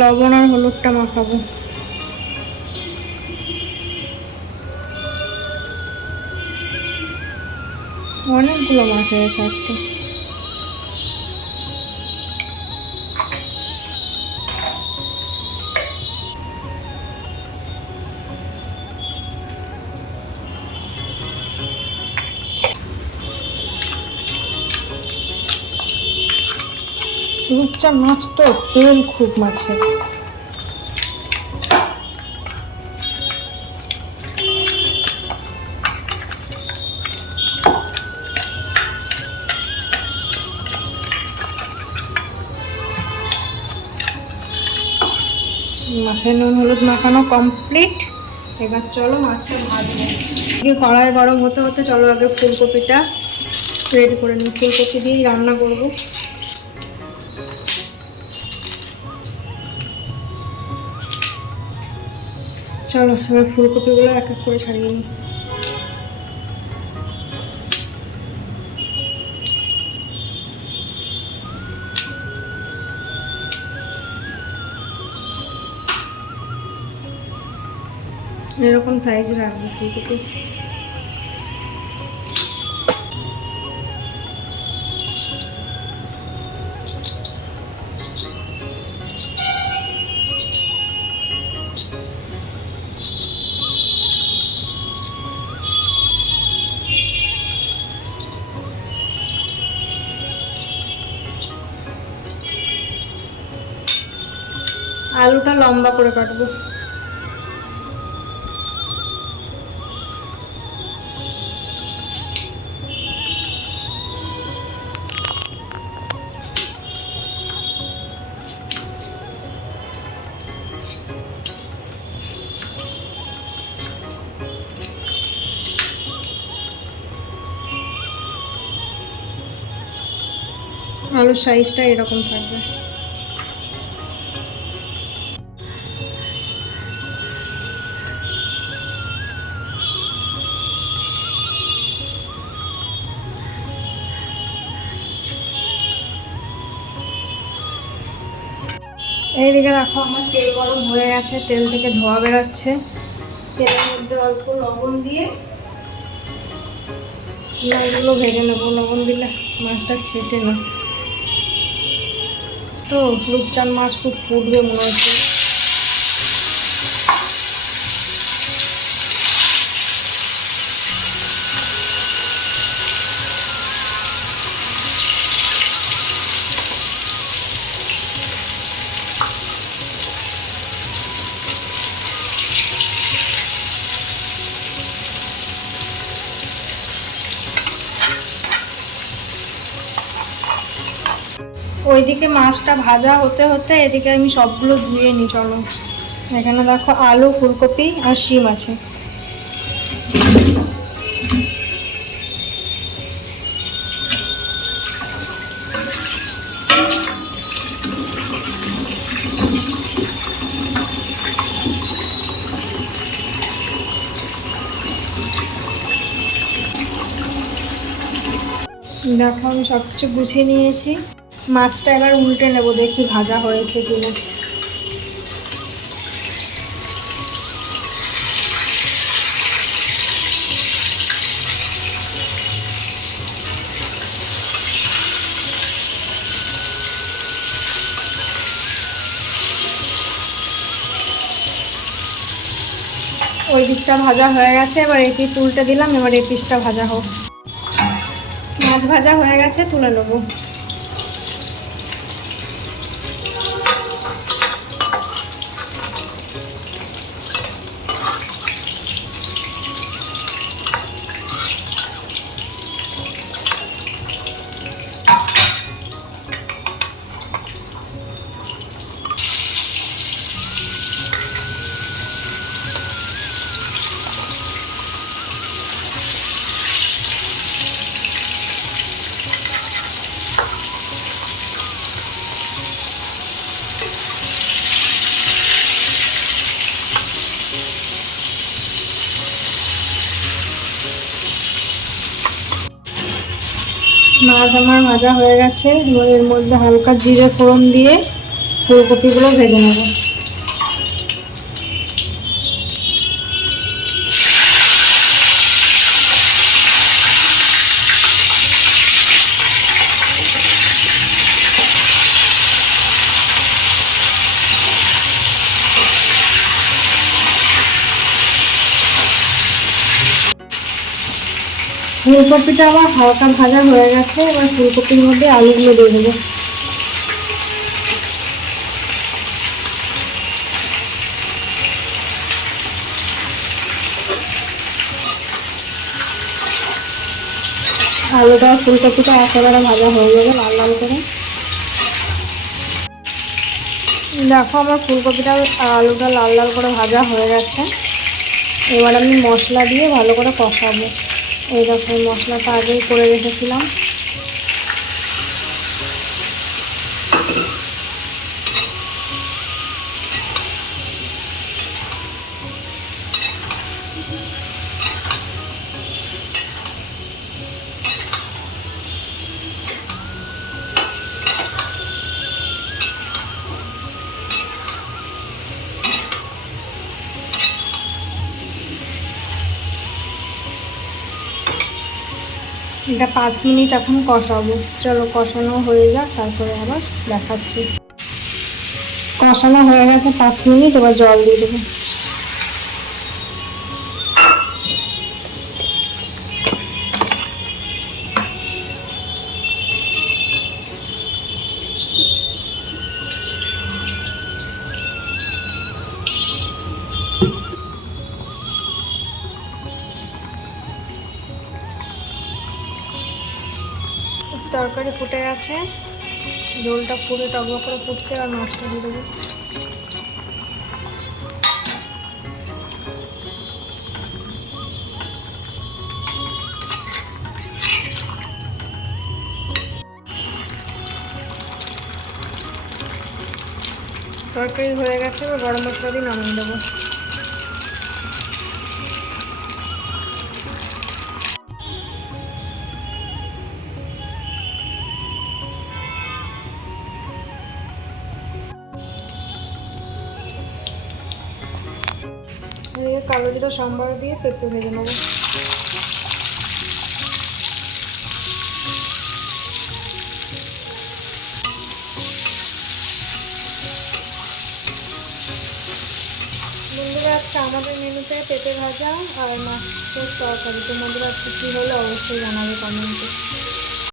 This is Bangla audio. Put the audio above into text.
লবণ আর হলুদটা মাখাবো। অনেকগুলো মাছ হয়েছে আজকে। রূপচা মাছ তো, তেল খুব মাছে। মাছের নুন হলুদ মাখানো কমপ্লিট এবার চলো মাছটা ভাজবো কড়াই গরম হতে হতে চলো আগে ফুলকপিটা রেডি করে নিই। ফুলকপি দিয়েই রান্না করব। চলো এবার ফুলকপিগুলো এক এক করে ছাড়িয়ে নিই। এরকম সাইজ রাখব ফুলকপি। আলুটা লম্বা করে কাটবো। আলুর সাইজটা এরকম থাকবে। এইদিকে দেখো আমার তেল গরম হয়ে গেছে, তেল থেকে ধোয়া বেড়াচ্ছে তেলের মধ্যে অল্প লবণ দিয়ে মাছগুলো ভেজে নেব। লবণ দিলে মাছটা ছেটে না। তো রূপচান মাছ খুব ফুটবে মনে হচ্ছে। ওইদিকে মাছটা ভাজা হতে হতে এদিকে আমি সবগুলো ধুয়ে নিই, চলো। এখানে দেখো আলু, ফুলকপি আর শিম আছে। দেখো আমি সব কিছু গুছিয়ে নিয়েছি। মাছটা এবার উল্টে নেব, দেখি ভাজা হয়েছে কিনা। ওই দিকটা ভাজা হয়ে গেছে, এবার এই পিস উল্টে দিলাম, এবার এই পিসটা ভাজা হোক। মাছ ভাজা হয়ে গেছে, তুলে নেব। মাছ, আমার ভাজা হয়ে গেছে। এবার এর মধ্যে হালকা জিরে ফোড়ন দিয়ে ফুলকপিগুলো ভেজে নেব। ফুলকপিটা আমার হালকা ভাজা হয়ে গেছে, এবার ফুলকপির মধ্যে আলুগুলো দিয়ে দেবো। আলুটা ফুলকপিটা একেবারে ভাজা হয়ে যাবে লাল লাল করে। দেখো আমার ফুলকপিটা, আলুটা লাল লাল করে ভাজা হয়ে গেছে। এবার আমি মশলা দিয়ে ভালো করে কষাবো। এই রকম মশলাটা আগেই করে রেখেছিলাম। এটা পাঁচ মিনিট এখন কষাবো। চলো কষানো হয়ে যাক, তারপরে আবার দেখাচ্ছি। কষানো হয়ে গেছে পাঁচ মিনিট, এবার জল দিয়ে দেবো। তরকারি ফুটে গেছে। ঝোলটা ফুটে টকবক করে ফুটছে আর মাছটা দিয়ে দেবো। তরকারি হয়ে গেছে গরম মশলা দিয়ে নামিয়ে দেবো। কালো জিরা সম্বার দিয়ে পেঁপে ভেজে নেব। বন্ধুরা, আজকে আমাদের মেনুতে পেঁপে ভাজা আর মাছের তরকারি। তো তোমাদের আজকে কী হলো অবশ্যই জানাবে কমেন্টে।